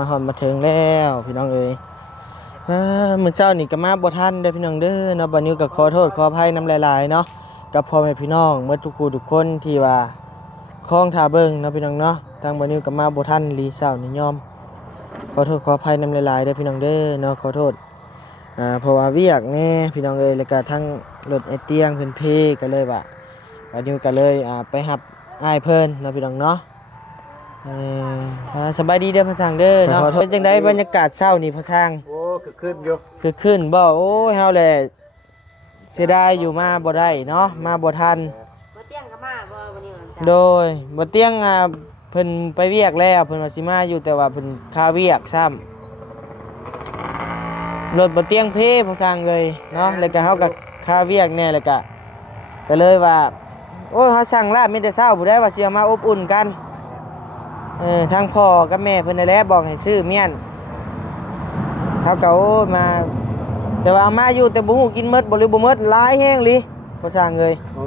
มาหอนมาถึงแล้วพี่น้องเอ้ยมื้อเช้านี่ก็มาบ่ทันเด้อพี่น้องเด้อเนาะบัดนี้ก็ขอโทษขออภัยนำหลายๆเนาะกับพ่อแม่พี่น้องเมื่อทุกคนที่ว่าคล้องท่าเบิ่งเนาะพี่น้องเนาะทางบัดนี้ก็มาบ่ทันลีเช้านี่ยอมขอโทษขออภัยนำหลายๆเด้อพี่น้องเด้อเนาะขอโทษเพราะว่าเวียกแน่พี่น้องเอ้ยแล้วก็ทั้งรถไอ้เตียงเพิ่นเพก็เลยว่าบัดนี้ก็เลยไปรับอ้ายเพิ่นเนาะพี่น้องเนาะสบายดีเด้อพ่อช่างเด้อเนาะเป็นจังได๋บรรยากาศเช้านี่พ่อช่างโอ้คือขึ้นอยู่คือขึ้นบ่โอ้ยเฮาแหละเสียดายอยู่มาบ่ได้เนาะมาบ่ทันบ่เตียงก็มาบ่วันนี้โดยบ่เตียงเพิ่นไปเวียกแล้วเพิ่นว่าสิมาอยู่แต่ว่าเพิ่นค่าเวียกซ้ำรถบ่เตียงเพพ่อช่างเลยเนาะแล้วก็เฮาก็ค่าเวียกแน่แล้วก็เลยว่าโอ้ยเฮาสั่งลาบมีแต่เช้าผู้ใดว่าสิเอามาอบอุ่นกันทางพ่อกับแม่เพิ่นนั่นแหละบอกให้ซื้อเมี่ยนเขาก็มาแต่ว่าเอามาอยู่แต่บ่ฮู้กินหมดบ่หรือบ่หมดหลายแฮงลิพ่อสร้างเอ้ยโอ้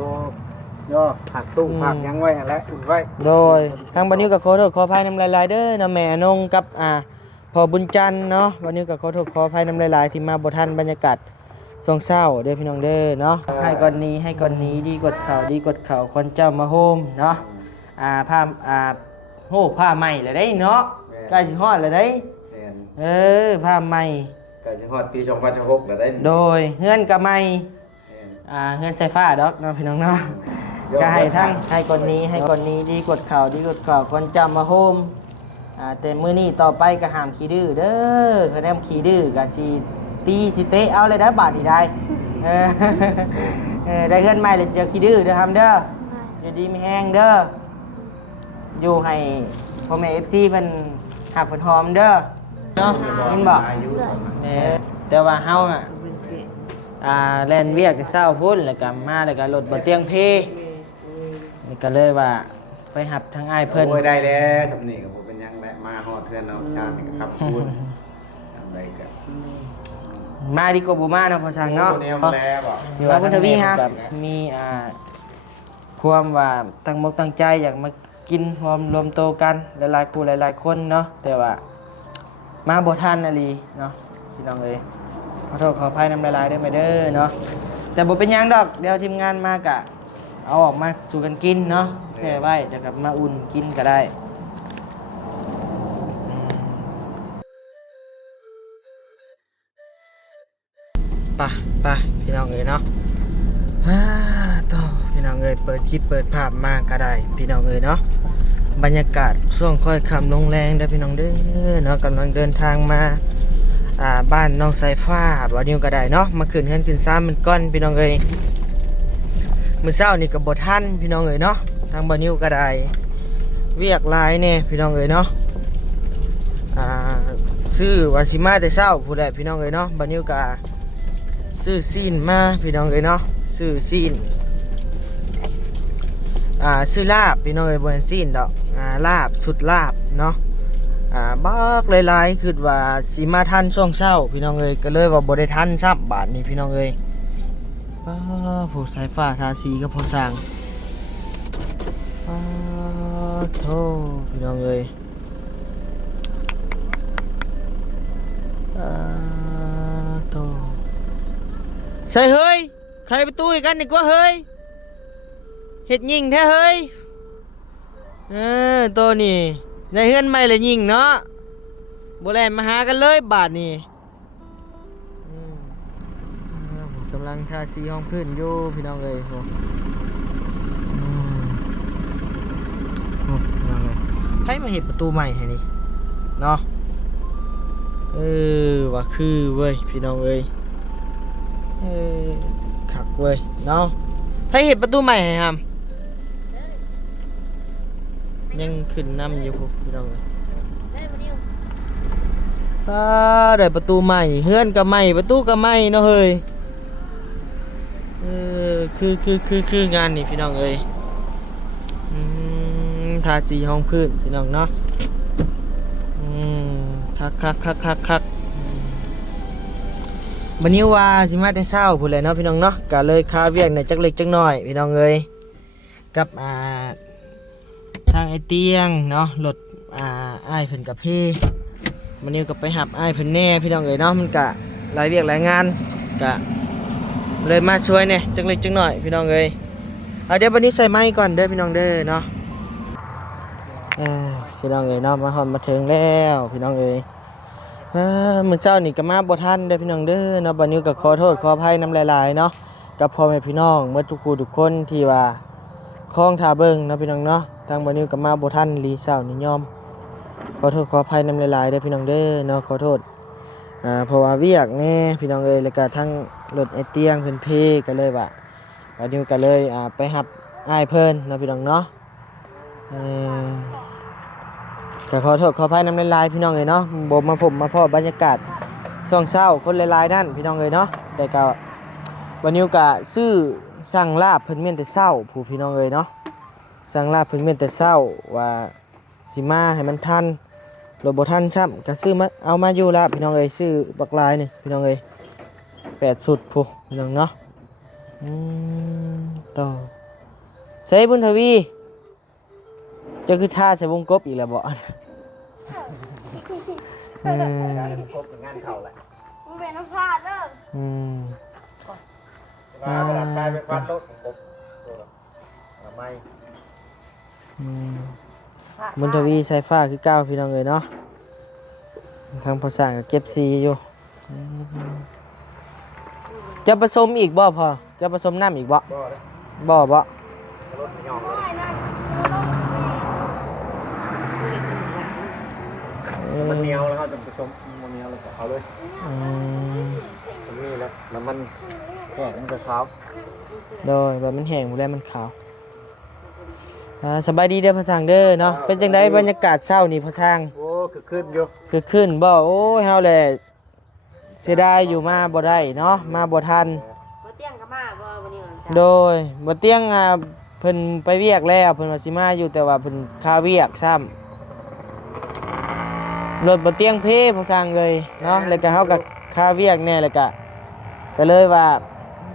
ย่อผักตุ้งผักยังไว้หั่นแหละอุ่นไว้โดยทางบัดนี้ก็ขอโทษขออภัยนำหลายๆเด้อนะแม่นงกับพ่อบุญจันทร์เนาะวันนี้ก็ขอโทษขออภัยนำหลายๆที่มาบ่ทันบรรยากาศช่วงเช้าเด้อพี่น้องเด้อเนาะให้ก่อนนี้ดีกดข่าวดีกดข่าวคนเจ้ามาโฮมเนาะผ้าโหผ้าใหม่แล้วได้เนาะใกล้สิฮอดแล้วได้ผ้าใหม่ใกล้สิฮอดปี2016แล้วได้โดยเฮือนก็ใหม่เฮือนไฟฟ้าดอกเนาะพี่น้องเนาะก็ให้ทั้งให้ก่อนนี้ดีกดข่าวคนเจ้ามาโฮมแต่มื้อนี้ต่อไปก็ห้ามขี้ดื้อเด้อคะแนนขี้ดื้อก็สิตีสิเตะเอาเลยได้บาดนี่ได้ได้เฮือนใหม่แล้วเจอขี้ดื้อเด้อครับเด้ออยู่ดีมีแฮงเด้ออยู่ให้พ่อแม่ FC เพิ่นหักเพิ่นหอมเด้อเนาะยินบ่แต่ว่าเฮาน่ะแล่นเวียกเช้าพุ่นแล้วก็มาแล้วก็รถบ่เตียงเพนี่ก็เลยว่าไปหับทางอ้ายเพิ่นโอ้ยได้แล้วสำนี้ก็บ่เป็นหยังแหละมาฮอดเทือนเนาะชาตินี่ก็ครับพูดทำได้ก็มาดีกว่าบ่มาเนาะพ่อช่างเนาะแนวมาแล้วบ่ที่ว่าเพิ่นทวีครับมีความว่าตั้งมกตั้งใจอยากมากินรวมโตกันหลายๆคู่หลายๆคนเนาะแต่ว่ามาบ่ทันอะลีเนาะพี่น้องเอ้ยขอโทษขออภัยนำหลายๆด้วยเด้อเนาะแต่บ่เป็นหยังดอกเดี๋ยวทีมงานมากะเอาออกมาสู่กันกินเนาะแช่ไว้เดี๋ยวกลับมาอุ่นกินก็ได้ไปพี่น้องเอ้ยเนาะต่อพี่น้องเอ้ยเปิดคลิปเปิดภาพมาก็ได้พี่น้องเอ้ยเนาะบรรยากาศช่วงค่อยค่ำลงแรงเด้อพี่น้องเด้อเนาะกำลังเดินทางมาบ้านน้องสายฟ้าบ่นิวก็ได้เนาะมาขึ้นซ้ำเป็นก้อนพี่น้องเอ้ยมื้อเช้านี่ก็บ่ทันพี่น้องเอ้ยเนาะทางบ่นิวก็ได้เวียกหลายแน่พี่น้องเอ้ยเนาะซื้อวันสิมาแต่เช้าผู้ใดพี่น้องเอ้ยเนาะบ่นิวก็ซื้อซีนมาพี่น้องเอ้ยเนาะซื้อซีนซื้อลาบพี่น้องเอ้ยบ่แม่นซีนดอกลาบสุดลาบเนาะบักหลายๆคือว่าสิมาทันช่วงเช้าพี่น้องเอ้ยก็เลยว่าบ่ได้ทันซับบาดนี้พี่น้องเอ้ยผู้สายฟ้าทาสีก็พอสร้างโธ่พี่น้องเอ้ยโธ่ใส่เฮ้ยใครประตูอีกกันนี่ก็เฮ้ยเฮ็ดยิงแท้เฮ้ยตัวนี้ในเฮือนใหม่เลยยิงเนาะบ่แล่นมาหากันเลยบาดนี้ผมกำลังทาสีห้องพื้นอยู่พี่น้องเอ้ยโหพี่น้องเอ้ยให้มาเฮ็ดประตูใหม่ให้นี่เนาะว่าคือเว้ยพี่น้องเอ้ยขักเว้ยเนาะให้เฮ็ดประตูใหม่ให้ครับยังขึ้นน้ำอยู่พวกพี่น้องเลยได้ประตูใหม่เฮือนก็ใหม่ประตูก็ใหม่เนาะเฮ้ยคืองานนี่พี่น้องเอ้ยทาสีห้องพื้นพี่น้องเนาะคักวันนี้ว่าสิมาแต่เช้าพูดเลยเนาะพี่น้องเนาะก็เลยคาเวียงในจักเล็กจักน้อยพี่น้องเอ้ยกับทางไอเตียงเนาะรถอ้ายเพิ่นกับพี่ วันนี้ก็ไปหับอ้ายเพิ่นแน่พี่น้องเอ้ยเนาะมันกะหลายเวียกหลายงานกะเลยมาช่วยเนี่ยจังเล็กจังหน่อยพี่น้องเอ้ยเอาเดี๋ยววันนี้ใส่ไม้ก่อนเด้อพี่น้องเด้อเนาะพี่น้องเอ้ยเนาะมาฮอดมาถึงแล้วพี่น้องเอ้ยมื้อเช้านี่ก็มาบ่ทันเด้อพี่น้องเด้อเนาะบัดนี้ก็ขอโทษขออภัยนำหลายๆเนาะกับพ่อแม่พี่น้องเมื่อทุกผู้ทุกคนที่ว่าคล้องท่าเบิ่งเนาะพี่น้องเนาะทางบัดนี้ก็มาบ่ทันลีเช้านี่ยอมขอโทษขออภัยนำหลายๆเด้อพี่น้องเด้อเนาะขอโทษเพราะว่าเวียกแน่พี่น้องเอ้ยแล้วก็ทั้งรถไอเตียงเพิ่นเพก็เลยว่าบัดนี้ก็เลยไปหับอ้ายเพิ่นเนาะพี่น้องเนาะก็ขอโทษขออภัยนำหลายๆพี่น้องเอ้ยเนาะบ่มาพบมาพ้อบรรยากาศช่วงเช้าคนหลายๆนั่นพี่น้องเอ้ยเนาะแต่ก็วันนี้ก็ซื้อสั่งลาบเพิ่นเม่นแต่เช้าผู้พี่น้องเอ้ยเนาะสั่งลาบเพิ่นเม่นแต่เช้าว่าสิมาให้มันทันรถบ่ทันซ้ำก็ซื้อมาเอามาอยู่ลาบพี่น้องเอ้ยซื้อบักหลายนี่พี่น้องเอ้ย8สุดผู้พี่น้องเนาะต่อใช้บุญทวีเจ้าคือท่าใส่วงกบอีกแล้วบ่ครบงานเข้าแหละ มึงเป็นน้ำพลาดเด้อ ว่าระดับกลายเป็นควันรถของผมไม่ บุญทวีใช้ฟ้าคือเก้าพี่น้องเอ้ยเนาะทางภาษาก็เก็บซีอยู่จะผสมอีกบ่พอจะผสมน้ำอีกบ่ ก็ได้ บ่ รถไม่ยอมมันเหนียวแล้วเขาจะผสมมันเหนียวแล้วก็เอาเลยตรงนี้แล้วมันแห้งมันจะขาว โดยแบบมันแห้งหมดแล้วมันขาวสบายดีเด้อพระสังเด้อเนาะเป็นจังไดบรรยากาศเช้านี่พระสัง โอ้คือขึ้นอยู่ คือขึ้นบ่โอ้ยเฮาแหละเสียดายอยู่มาบ่ได้เนาะมาบ่ทัน บ่เตียงก็มาบ่วันนี้ โดยบ่เตียงเพิ่นไปเวียกแล้วเพิ่นว่าสิมาอยู่แต่ว่าเพิ่นค่าเวียกซ้ำรถบ่เตียงเพพอสร้างเลยเนาะแล้วก็เฮาก็ค่าเวียกแน่แล้วก็เลยว่า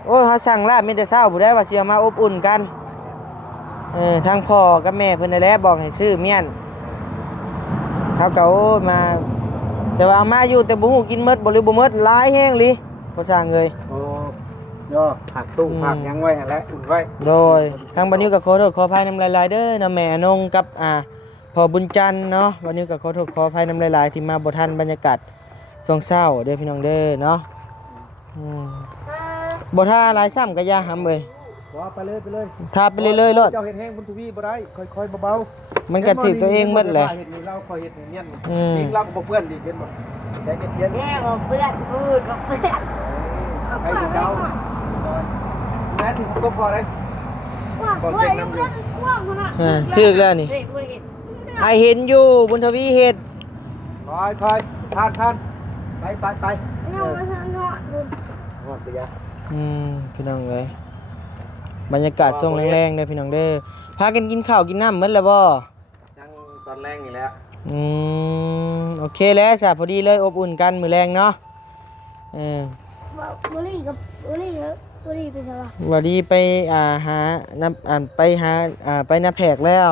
โอ้ยเฮาสั่งลาบมีแต่เช้าผู้ใดว่าสิเอามาอบอุ่นกันทางพ่อกับแม่เพิ่นนั่นแหละบอกให้ซื้อเมี่ยนเฮาก็โอ้ยมาแต่ว่าเอามาอยู่แต่บ่ฮู้กินหมดบ่หรือบ่หมดหลายแฮงลิพอสร้างเลย โอ้ย่อผักตุ้งผักยังไว้และอุ่นไว้ โดยทางบันนี้ก็ขอโทษขออภัยนำหลายๆเด้อนะแม่นงกับพ่อบุญจันทร์เนาะวันนี้ก็ขอโทษขออภัยนำหลายๆที่มาบ่ทันบรรยากาศช่วงเช้าเด้อพี่น้องเด้อเนาะบ่ท่าหลายซ้ำก็อย่าหำเอ้ย ว่าไปเลย ทาไปเรื่อยๆโลด เจ้าเห็ดแห้งบนทวีบ่ได้ค่อยๆเบาๆ มันก็ถีบตัวเองหมดเลย เห็ดนี่เราคอยเห็ดนี่เนี่ยนี่เราก็บ่เปื้อนดีเห็นบ่ใจเย็นๆ แม่บ่เปื้อนพูดบ่เปื้อน ให้ดูเจ้าแม่ถึงก็พอเลยพอเช็คน้ำอยู่ ถึกแล้วนี่ เฮ้ยพูดอีก ไอเห็นอยู่บุญทวีเฮ็ด คอยทานไปหมดไปยะ พี่น้องเอ้ยบรรยากาศช่วงแรงๆเด้อพี่น้องเด้อพากันกินข้าวกินน้ำหมดแล้วบ่ นั่งตอนแรกนี่แหละ โอเคแล้วจ้ะพอดีเลยอบอุ่นกันมื้อแรงเนาะบุรีกับบุรีแล้วบุรีเป็นอะไร วันนี้ไปหาน้ำไปหาไปน้าแพกแล้ว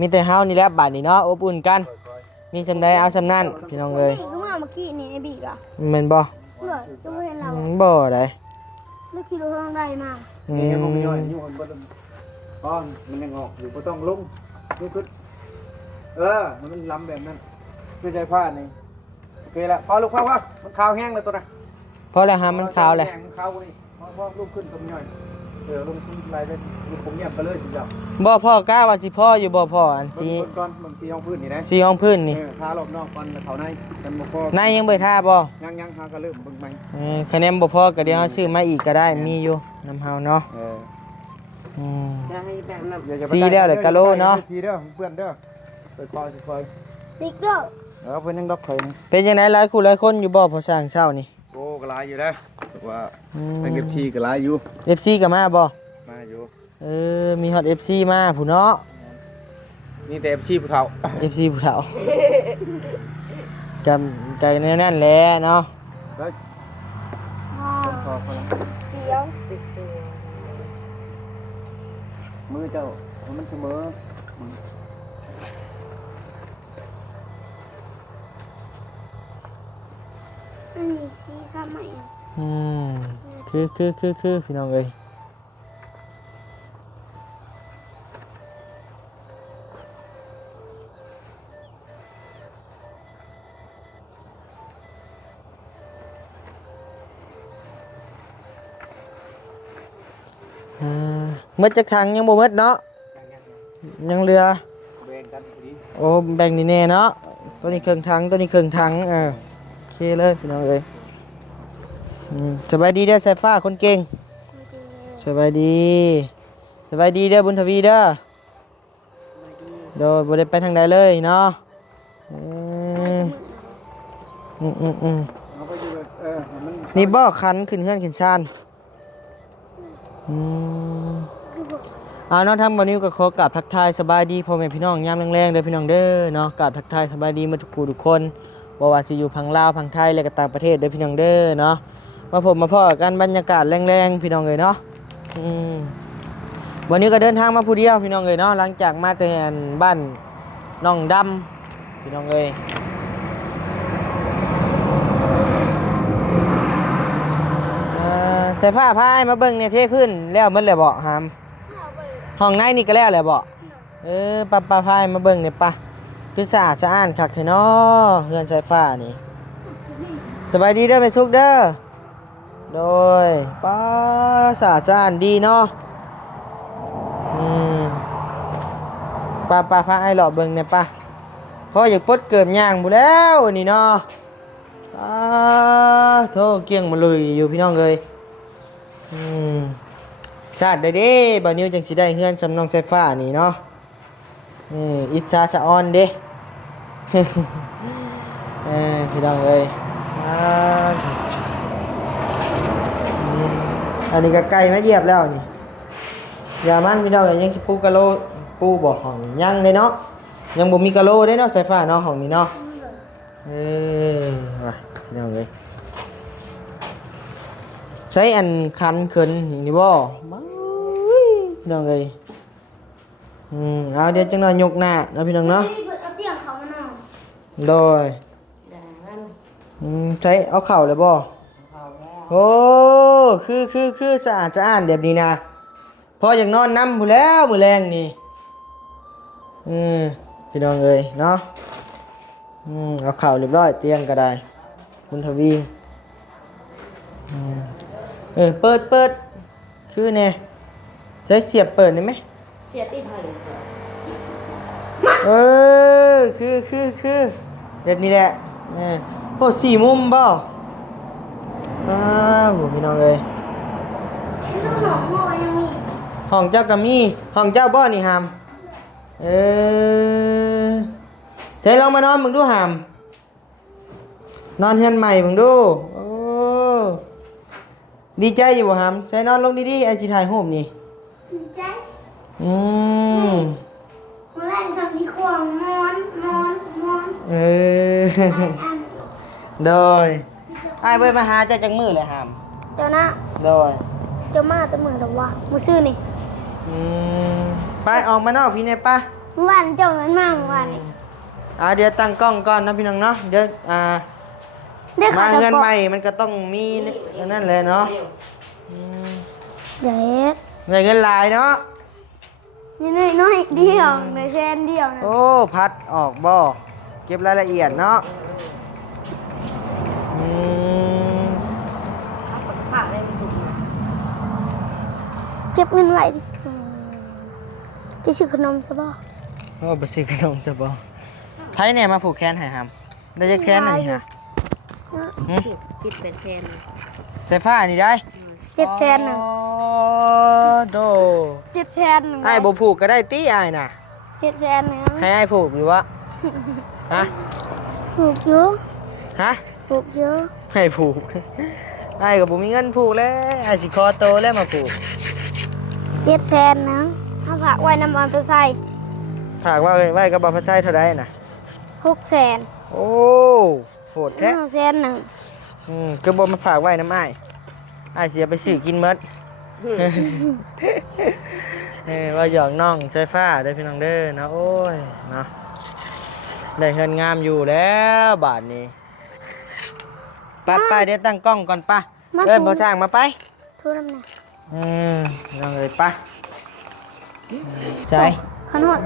มีแต่เฮานี่แหละบาดนี้เนาะอบอุ่นกัน มีจำได้เอาจำนั่นพี่น้องเลย ก็เมื่อกี้นี่ไอ้บีกอะ แม่นบ่ เมื่อก็ไม่เห็นเรา บ่ได้ เมื่อกี้เราทางใดมา นี่ยังไม่ย่อยอยู่บนอ๋อมันยังออกอยู่บ่ต้องลงนี่ขึ้นมันล้ำแบบนั้นไม่ใช่ผ้านี่โอเคละพอลูกพ่อว่ามันขาวแห้งเลยตัวน่ะ เพราะแล้วหามันขาวเลย มันขาวนี่พอลูกขึ้นตรงย่อยลงขึ้นไปเป็นลูกผมเงียบไปเลยทีเดียว บ่พ่อกล้าว่าสิพ่ออยู่บ่พ่ออันสี ก่อนบางสีห้องพื้นนี่นะ สีห้องพื้นนี่ ทารอบนอกก่อนเขาในกันบ่พอ ในยังบ่ท่าบ่ ยังหาก็เริ่มเบิ่งใหม่ คะแนนบ่พอก็เดี๋ยวเฮาซื้อมาอีกก็ได้มีอยู่น้ำเฮาเนาะ จะให้แบบนั้น สีแล้วเลยกะโลเนาะ สีเด้อเพื่อนเด้อคอย ติ๊กเด้อ เพิ่นยังดอกข่อยนี่ เป็นจังได๋หลายคู่หลายคนอยู่บ่พอสร้างเช้านี่ โอ้ก็หลายอยู่นะว่าเป็นเก็บชีก็หลายอยู่ FC ก็มาบ่ มาอยู่ มีฮอต FC มาผู้เนาะ นี่แต่ชีผู้เฒ่า FC ผู้เฒ่ากับไก่แนวนั้นแหละเนาะ พอแล้ว เสียว มือเจ้ามันเสมอ อันนี้สีข้าวใหม่ อืมคือพี่น้องเอ้ยเมื่อจะครั้งยังบ่เมื่อเนาะยังเรือ แบ่งกันพอดี โอ้แบ่งนี่แน่เนาะตัวนี้เครื่องทั้งตัวนี้เครื่องทั้งโอเคเลยพี่น้องเอ้ยสบายดีเด้อสายฟ้าคนเก่งสบายดีสบายดีเด้อบุญทวีเด้อโดยบ่ได้ไปทางใดเลยเนาะอืม เอาไปอยู่แบบให้มัน นี่บ่คันขึ้นเฮือนขึ้นชานเอาเนาะทำวันนี้ก็ขอกราบทักทายสบายดีพ่อแม่พี่น้องยามแรงๆเด้อพี่น้องเด้อเนาะกราบทักทายสบายดีหมาทุกผู้ทุกคนบ่ว่าสิอยู่พังลาวพังไทยและก็ต่างประเทศเด้อพี่น้องเด้อเนาะมาพบมาพ้อกันบรรยากาศแรงๆพี่น้องเอ้ยเนาะวันนี้ก็เดินทางมาผู้เดียวพี่น้องเอ้ยเนาะหลังจากมาแต่บ้านน้องดำพี่น้องเอ้ยสายฟ้าพายมาเบิ่งเนี่ยเทขึ้นแล้วมันเลยบ่หามห้องในนี่ก็แล้วแหละบ่ปะพายมาเบิ่งเนี่ยปะคือสะอาดสะอ้านคักแท้เนาะเฮือนสายฟ้านี่สบายดีเด้อแม่สุกเด้อโดยป้าสะอาดสะอ้านดีเนาะปะพายหล่อเบิ่งเนี่ยปะพออยากปลดเกิบย่างบุแล้วนี่เนาะโธ่เกี่ยงมาเลยอยู่พี่น้องเลยชาติได้เด้บ่าวนิวจังสิได้เฮือนสำนองไฟฟ้านี่เนาะอิสาสะออนเด้ พี่น้องเลยอันนี้ก็ไก่มาเหยียบแล้วนี่อย่ามันพี่น้องยังสิปูกะโลปูบ่ห้องยังเลยเนาะยังบ่มีกะโลเด้เนาะไฟฟ้าเนาะห้องนี้เนาะว่ะพี่น้องเลยใช้อันคันขึ้นนี่บ่มาพี่น้องเลยเอาเดี๋ยวจังหน่อยยกหน้าเนาะพี่น้องเนาะ เอาเตียงเขามานอน โดยใช้เอาเข่าเลยบ่โอ้คือสะอาดสะอ้านแบบนี้นะพออย่างนอนน้ำผู้แล้วมื้อแรงนี่พี่น้องเอ้ยเนาะเอาเข่าเรียบร้อยเตียงก็ได้คุณทวีเปิดคือแน่ใช้เสียบเปิดได้ไหม เสียติดให้ คือแบบนี้แหละพวกสี่มุมเปล่าพี่น้องเลย ที่ต้องหนองโมยังมี ห้องเจ้าก็มีห้องเจ้าบ่นี่หามใช้ลองมานอนมึงดูหามนอนเฮือนใหม่มึงดูโอ้ดีใจอยู่บ่หามใช้นอนลงดีๆไอ้สิถ่ายรูปนี่ ใจ มาแรงทำที่ควงมอนโดยไอ้เบิ่มาหาเจ้าจังมือเลยหาม เจ้านะ โดย เจ้ามาแต่เหมือนแต่ว่ามือซื้อนี่ ไปออกมานอกพี่เนี่ยป่ะ เมื่อวานเจ้านั้นมาเมื่อวานนี่ เดี๋ยวตั้งกล้องก่อนนะพี่น้องเนาะเดี๋ยวได้มา ข่าว เงิน จะ ใหม่มันก็ต้องมีนั่นเลยเนาะ เด็ก เงินหลายเนาะ นี่น้อยเดียวในแซนเดียวนะ โอ้พัดออกบ่เก็บรายละเอียดเนาะ ผ่าได้ไม่สุด เก็บเงินไว้ดิไปซื้อขนมซะบ่ โอ้ไปซื้อขนมจะบ่ไผเนี่ยมาผูกแขนให้หามได้จักแขนอันนี้ฮะ คิดเป็นแสน ใส่ผ้านี่ได้ 700,000นึง โด 700,000นึง ไอ้บ่ผูกก็ได้ติอ้ายน่ะ 700,000นึง ให้อ้ายผูกหรือวะฮะ ถูกอยู่ ฮะ ถูกอยู่ ให้ผูกไอ้ก็บ่มีเงินผูกแล้วไอ้สิคอโตแล้วมาผูก 700,000นึงเอาฝากไว้น้ำมันไปใส่ ฝากว่าไว้กับบ่พระใจเท่าใดน่ะ 600,000 โอ้โหดแท้ 100,000นึง ก็บ่มาฝากไว้น้ำอ้ายอ้ายสิเอาไปซื้อกินหมดว่าหยอกน้องใส่ฟ้าเด้อพี่น้องเด้อนะโอ้ยเนาะได้เฮือนงามอยู่แล้วบาดนี้ ไปเดี๋ยวตั้งกล้องก่อนป่ะ มา เอิ้น ถู บ่สร้างมาไป ทูน้ำหนัก น้องเอ้ยไปใช่ ขนอด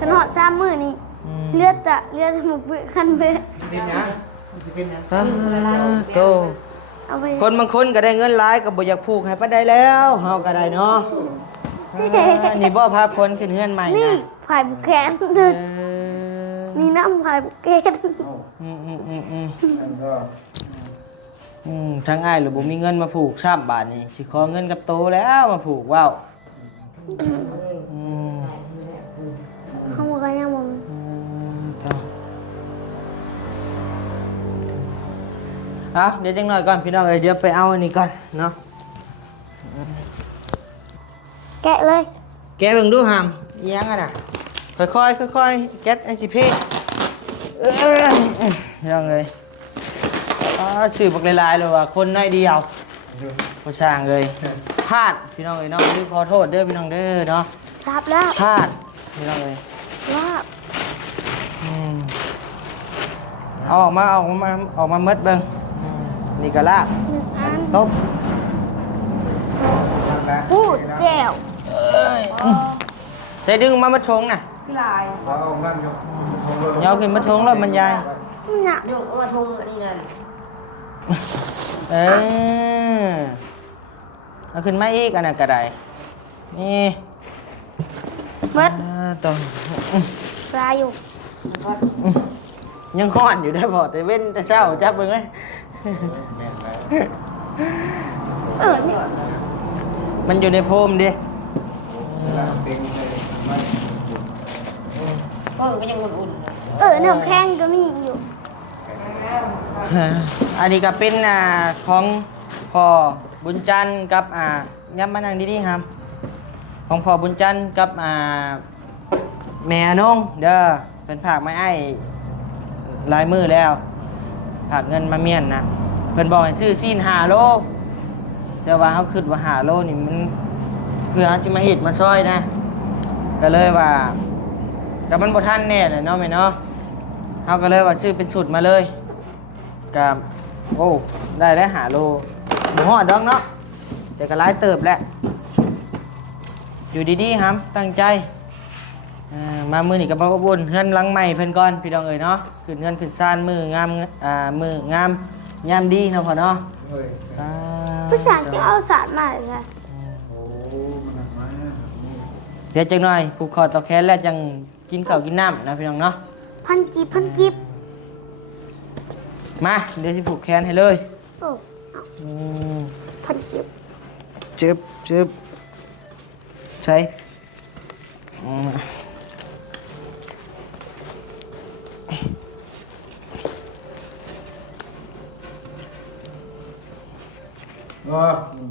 ขนอด3มื้อนี้เลือดหมกเบื่อคันเบื่อ เป็นหยังสิเป็นหยัง โต เอาไป คนบางคนก็ได้เงินหลายก็บ่อยากผูกให้ปานใดแล้วเฮาก็ได้เนาะนี่บ่พาคนขึ้นเฮือนใหม่ นี่ นะ ผายบุกแขน เออ นี่น้ำผายบุกแขน นั่นก็ ทางอ้ายหรือบ่มีเงินมาผูกซ้ำบาทนี่สิขอเงินกับโตแล้วมาผูกว้าวอืม เขาบอกว่ายังมอง ต่อเอาเดี๋ยวจังหน่อยก่อนพี่น้องเอ้ยเดี๋ยวไปเอาอันนี้ก่อนเนาะ แกะเลย แกะเบิ่งดูหามอิหยังอ่ะน่ะค่อยๆแก๊สไอซิเพพี่น้องเอ้ยสื่อบักหลายๆเลยว่าคนน้อยเดียวบ่สร้างเลยพลาดพี่น้องเอ้ยเนาะขอโทษเด้อพี่น้องเด้อเนาะ รับแล้ว พลาดพี่น้องเอ้ย รับ เอาออกมาเมดเบิ่งนี่ก็ลาบ 1 อัน ตบ พูดแก้ว ใส่ดึงมาชงน่ะ เอานั่นยก ยาวขึ้นมาชงแล้วมันยาย หนัก ยกมาทงอันนี้นั่น เออเอาขึ้นมาอีกอันนั้นก็ได้นี่ เบิด ต่อ ปลาอยู่ ยังฮ้อนอยู่ได้บ่แต่เว้นแต่เช้าจับเบิ่งเลย เนี่ย มันอยู่ในโพมดิ เต็งเลยไม่ ก็ยังอุ่น น้ำแข็งก็มีอยู่ อันนี้ก็เป็นของพ่อบุญจันทร์กับย้ำมานั่งดีๆครับของพ่อบุญจันทร์กับแม่นงเด้อเป็นฝากไม้ไอ้ลายมือแล้วฝากเงินมาเมียนนะเพิ่นบอกให้ซื้อซีน5 โลแต่ว่าเขาคิดว่า5 โลนี่มันเพื่อเขาสิมาเฮ็ดมาซอยนะก็เลยว่ากับมันบ่ทันแน่เลยเนาะแม่เนาะเขาก็เลยว่าซื้อเป็นชุดมาเลยกับโอ้ได้5 โลบ่ฮอดดอกเนาะแต่ก็หลายเติบแหละอยู่ดีๆครับตั้งใจมามือนี่กับบ่บุญเฮือนหลังใหม่เพิ่นก่อนพี่น้องเอ้ยเนาะขึ้นเฮือนขึ้นซ่านมืองามมืองามยามดีเนาะพ่อเนาะ เฮ้ย ผู้ชายที่เอาสารมาเลยค่ะ โอ้มันหนักมากนี่ เดี๋ยวจังหน่อยผูกคอต่อแขนแล้วจังกินข้าวกินน้ำนะพี่น้องเนาะ พันกีบ มาเดี๋ยวสิผูกแขนให้เลย โอ้พันกีบ จึบใช่ ก็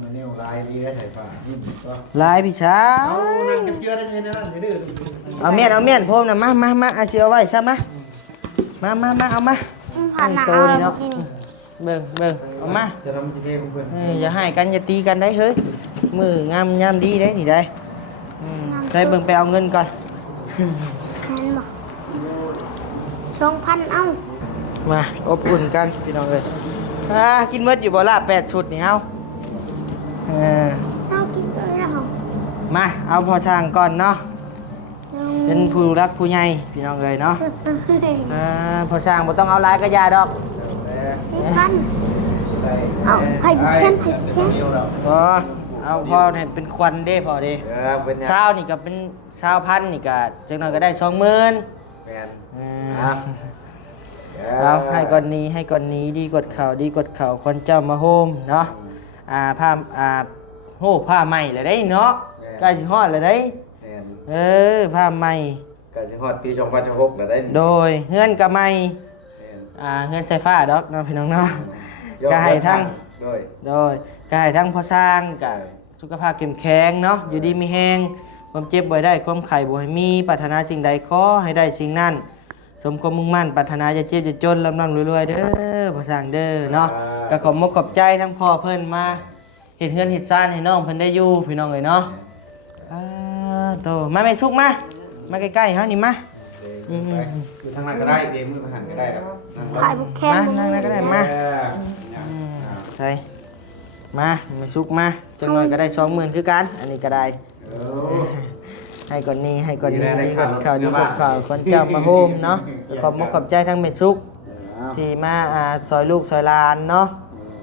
มันเนี่ยลายดีก็ใส่ผ้าก็ ลายพี่ช้า เอานั่งเชื่อได้ใช่ไหมนั่นดื้อ เอาเมียนโพมนะมาเอาเชือไว้ซะมาเอามา ผ่านหนา โต เอา นี่ เมื่ เนาะ อกี้นี่ เบิ่งเอามา จะทำจีเเพื่อน อย่าให้กันอย่าตีกันได้เฮ้ยมืองามยามดีได้นี่ได้ใส่เบิ่งไปเอาเงินก่อน แพนบอก2,000เอา มาอบอุ่นกันพี่น้องเลยกินเมื่ออยู่บ่ล่ะ8 ชุดนี่เฮา เอากินเลยเหรอ มาเอาพอช่างก่อนเนาะเป็นผู้รักผู้ใหญ่พี่น้องเลยเนาะพอช่างบ่ต้องเอาหลายกระยาดอก ใส่ เอาไข่บุกแค่น พอเอาพอให้เป็นควันเด้พอเด้ เป็น เช้านี่ก็เป็น20,000นี่ก็จังหน่อยก็ได้ 20,000 แมน เอาให้ก่อนนี้ดีกดเข่าดีกดเข่าคนเจ้ามาโฮมเนาะผ้าผ้าใหม่เลยได้เนาะใกล้สิฮอดเลยได้ แมน ผ้าใหม่ ก็จะฮอดปี2016แล้วได้ โดยเฮือนกับใหม่ แมน เฮือนไฟฟ้าดอกเนาะพี่น้องเนาะก็ให้ทั้ง ด้วย โดยก็ให้ทั้งพอสร้างกับสุขภาพเข้มแข็งเนาะอยู่ดีมีแฮงความเจ็บบ่ได้ความไข้บ่ให้มีปรารถนาสิ่งใดขอให้ได้สิ่งนั้นสมความมุ่งมั่นปรารถนาจะเจ็บจะจนร่ำรวยๆเด้อพอสร้างเด้อเนาะก็ขอบมกขอบใจทั้งพ่อเพิ่นมาเฮ็ดเฮือนเฮ็ดซ่านให้น้องเพิ่นได้อยู่พี่น้องเอ้ยเนาะโตมาแม่ชุกมาใกล้ๆเฮานี่มา อยู่ทางนั้นก็ได้เกมมือหันก็ได้ครับ ขายบุกแคน มานั่งก็ได้มาใช่มาไม่ซุกมาจังหน่อยก็ได้20,000คือกันอันนี้ก็ได้ให้ก่อนนี้ให้ก่อนนี้ดีกดข่าวดีกดข่าวคนเจ้ามาโฮมเนาะขอบมกขอบใจทั้งเมซุกที่มาซอยลูกซอยหลานเนาะ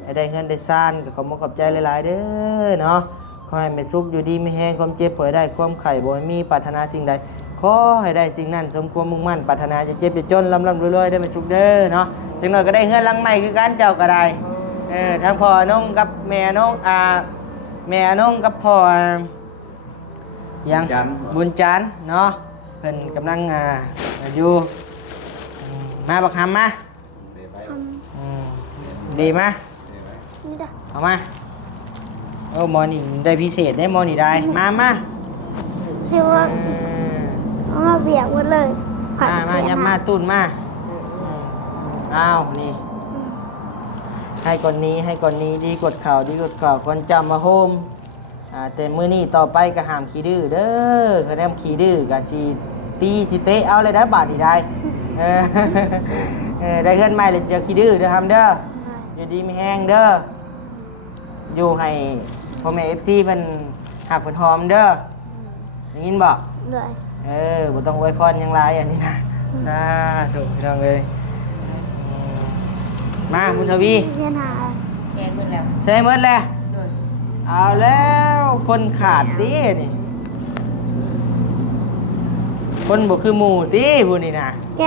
ให้ได้เงินได้ซ่านก็ขอบมกขอบใจหลายๆเด้อเนาะขอให้เมซุกอยู่ดีไม่แห้งความเจ็บป่วยได้ความไข่บ่ให้มีปรารถนาสิ่งใดขอให้ได้สิ่งนั้นสมความมุ่งมั่นปรารถนาจะเจ็บจะจนร่ำรวยๆได้เมซุกเด้อเนาะจังหน่อยก็ได้เงินหลังใหม่คือกันเจ้าก็ได้ทั้งพ่อน้องกับแม่น้องแม่น้องกับพ่อยังบุญจันทร์เนาะเพิ่นกำลังอยู่มาบักหำมาดีมา นี่จ้ะ เอามาโอ้มอนี่ได้พิเศษได้มอนี่ได้มา เรียกว่าเอามาเบียกหมดเลยผัด มายับมาตุ้นมาอ้าวนี่ให้ก่อนนี้ดีกดข่าวคนจำมาโฮมแต่มื้อนี้ต่อไปก็ห้ามขี้ดื้อเด้อคะแนนขี้ดื้อก็สิตีสิเตะเอาเลยได้บาดนี่ได้ได้เงินใหม่เลยเจอขี้ดื้อเด้อทำเด้ออยู่ดีไม่แห้งเด้ออยู่ให้พ่อแม่ FC เพิ่นหักเพิ่นหอมเด้อได้ยินบ่ เลย บ่ต้องอวยพรหยังหลายอันนี้นะสาธุพี่น้องเอ้ยมาคุณทวี เรียนหา แกนหมดแล้ว ใช่หมดแล้ว โดน เอาแล้วคนขาดตินี่คนบ่คือหมู่ติผู้นี่นะ แ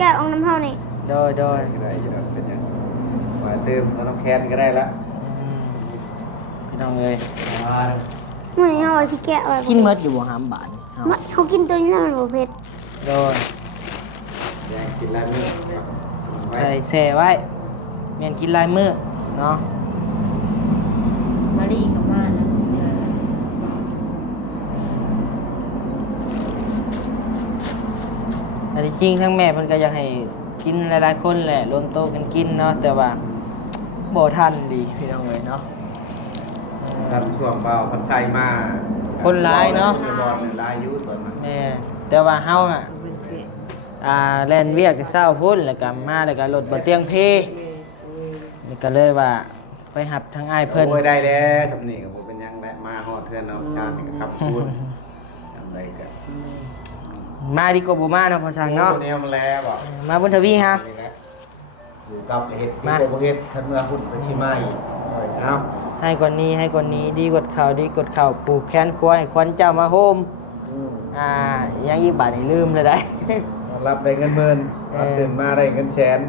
กเอาน้ำเท่านี่ โดย ก็ได้อยู่แล้วเป็นยังมาเติมเราต้องแคนก็ได้ละ พี่น้องเอ้ย เมื่อนี้เราชิแกะไว้ กินหมดอยู่บ่หามบาทนี่เอา เขากินตัวนี้แล้วมันบ่เผ็ด โดย แยังกินแล้วนี่ครับ ใส่แช่ไว้แม่นกินหลายมื้อเนาะ มารีกับมานะ อันที่จริงทั้งแม่เพิ่นก็อยากให้กินหลายๆคนแหละรวมโต๊ะกันกินเนาะแต่ว่าบ่ทันดีพี่น้องเอ้ยเนาะ ครับช่วงเบาพันชัยมา คนร้ายเนาะ บอลร้ายอยู่ตัวนั้น แม่แต่ว่าเฮาอ่ะแล่นเวียกก็เช้าพุ่นแล้วก็มาแล้วก็รถบ่เตียงเพนี่ก็เลยว่าไปหับทางอ้ายเพิ่น โอ้ยได้แล้วสำนีกับผมเป็นยังแหละมาฮอดเพื่อนเนาะชาตินี่ก็ครับพูดทำไรกัน มาดีกว่าบ่มาเนาะพ่อช่างเนาะ โอ้แนวมาแล้วบอก มาบนทวีฮะ นี่แหละอยู่กับเฮ็ด มา ที่โบเฮ็ดทันเมื่อพุ่นไปชิมาอีกเอา ให้กว่านี้ดีกดข่าวปลูกแขนควายควันเจ้ามาโฮม อืม ยังอีกบาทนี่ลืมเลยได้ รับได้เงินหมื่น เออ ตื่นมาได้เงินแสน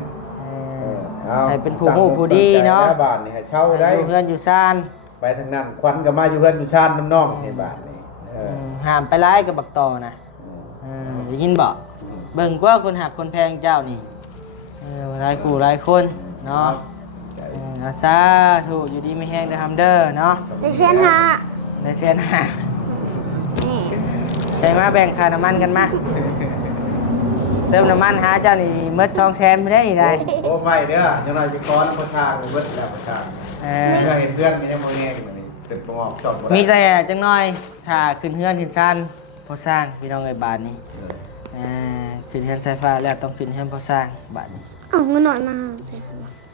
อา ให้เป็นผู้ฮู้ผู้ดีเนาะ ตั้งใจหบ้านนี่ให้เช่าได้ อยู่เพื่อนอยู่ซ่าน ไปทางนั้นควันก็มาอยู่เพื่อนอยู่ชาติน้ำน้องในบ้านนี่ห้ามไปร้ายกับบักต่อนะได้ยินบ่เบิ่งกว่าคนหักคนแพงเจ้านี่หลายคู่หลายคนเนาะอาซาถูกอยู่ดีไม่แห้งได้ทำเด้อเนาะ ได้เชียนหา ได้เช่นหา นี่ ใช่มาแบ่งค่าน้ำมันกันมาเติมน้ำมันหาเจ้านี่เมื่อ2แสนไม่ได้นี่ได้ โอ้ไม่เด้อจังหน่อยจะขอน้ำประชาเบิดแล้วประชาก็เห็นเพื่อนมีได้มองแง่กันนี่เป็นตัวออกจอดบ่ได้ มีแต่จังน้อยถ้าขึ้นเฮือนขึ้นซ่านพอสร้างพี่น้องไอ้บาทนี้ขึ้นเฮือนสายฟ้าแล้วต้องขึ้นเฮือนพอสร้างบาทนี้ เอาเงินหน่อยมา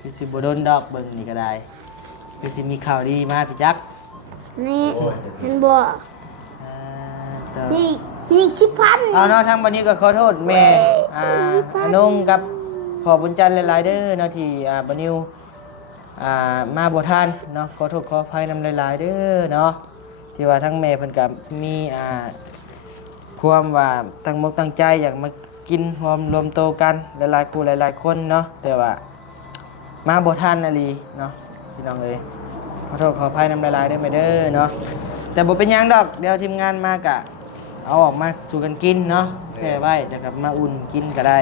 คือสิบ่โดนดอกเบิ่งนี่ก็ได้คือสิมีข่าวดีมาพี่จัก นี่เห็นบ่ ต่อ นี่10,000 เอาเนาะทางบัดนี้ก็ขอโทษแม่อนงกับพ่อบุญจันทร์หลายๆเด้อเนาะที่บัดนิวมาบ่ทันเนาะขอโทษขออภัยนำหลายๆเด้อเนาะที่ว่าทั้งแม่เพิ่นก็มีความว่าตั้งมกตั้งใจอยากมากินรวมโตกันหลายๆผู้หลายๆคนเนาะแต่ว่ามาบ่ทันอะลีเนาะพี่น้องเอ้ยขอโทษขออภัยนำหลายๆเด้อแม่เด้อเนาะแต่บ่เป็นหยังดอกเดี๋ยวทีมงานมากะเอาออกมาสู่กันกินเนาะแช่ไว้เดี๋ยวกลับมาอุ่นกินก็ได้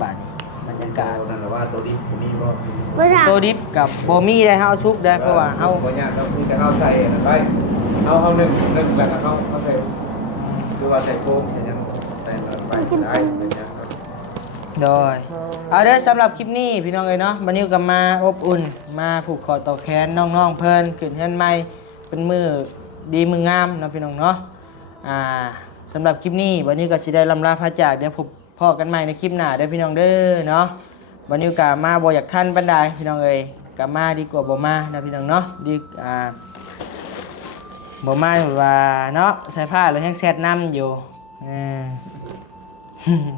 บาดนี้บรรยากาศ นั่นแหละว่าตัวนี้ตัวนี้ก็ บ่ถาม ตัวดิบกับบ่มีได้เฮาชุบได้เพราะว่าเฮา บ่ยากเราคือจะเข้าใส่นั่นไปเอาหนึ่งแล้วก็เข้าใส่คือว่าใส่โค้งจะยังใส่ไปได้เป็นยัง โดยเอาเด้อสำหรับคลิปนี้พี่น้องเอ้ยเนาะบัดนี้ก็มาอบอุ่นมาผูกคอต่อแขนน้องๆเพิ่นขึ้นเฮือนใหม่เป็นมื้อ ดีมืองามเนาะพี่น้องเนาะสำหรับคลิปนี้วันนี้ก็สิได้ลำลาพระจากเดี๋ยวพบพ่อกันใหม่ในคลิปหน้าเด้อพี่น้องเด้อเนาะวันนี้ก็มาบ่อยากทันปานใดพี่น้องเอ้ยก็มาดีกว่าบ่มาเนาะพี่น้องเนาะดีบ่มาว่าเนาะใส่ผ้าแล้วแห้งแซดน้ำอยู่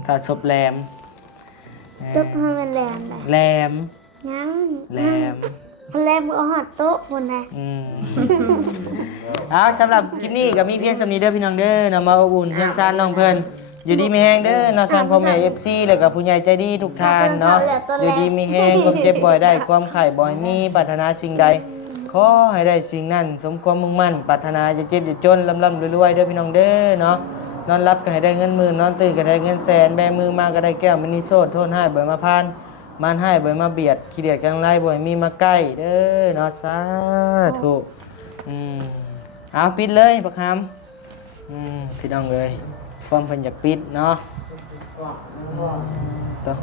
ถ้าศพแหลม ซุปมันเป็นแหลมได้ แหลม ยัง แหลม แหลมก็หอดโต๊ะคนนะ เอาสำหรับคลิปนี้ก็มีเพียงสำนีเด้อพี่น้องเด้อนำมาอบอุ่นเพื่อนซ่านน้องเพิ่นอยู่ดีมีแห้งเด้อเนาะท่านพ่อแม่ FC แล้วก็ผู้ใหญ่ใจดีทุกท่านเนาะอยู่ดีมีแห้งความเจ็บบ่อยได้ความไข้บ่อยมีปรารถนาสิ่งใดขอให้ได้สิ่งนั้นสมความมุ่งมั่นปรารถนาจะเจ็บจะจนร่ำรวยๆเด้อพี่น้องเด้อเนาะนอนรับก็ให้ได้เงินหมื่นนอนตื่นก็ได้เงินแสนแบมือมาก็ได้แก้วมณีโซดโทษให้บ่มาพานมันให้บ่มาเบียดขี้เดียดกังไรบ่มีมาใกล้เด้อเนาะสาธุเอาปิดเลยบักคำพี่น้องเลยความเพิ่นอยากปิดเนาะต่อ